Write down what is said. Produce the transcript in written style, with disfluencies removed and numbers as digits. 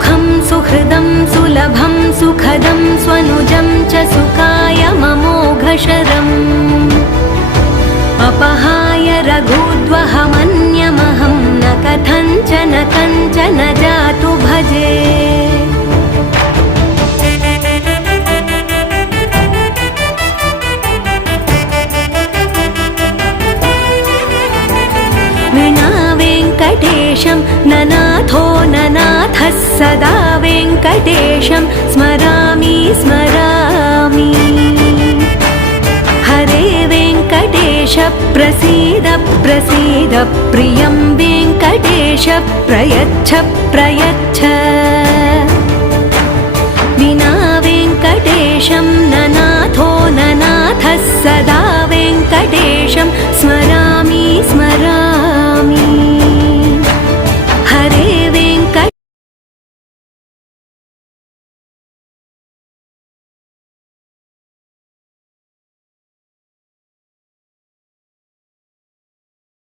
सुखं सुहृदं सुलभं सुखदं स्वनुजं च सुखाय ममोघशरम् अपहाय रघुद्वहमन्यमहं न कथञ्चन कञ्चन जातु भजे। विना वेङ्कटेशं ननाथो ननाथः सदा वेङ्कटेशं स्मरामि स्मरामि। हरे वेङ्कटेश प्रसीद प्रसीद प्रियं वेङ्कटेश प्रयच्छ प्रयच्छ।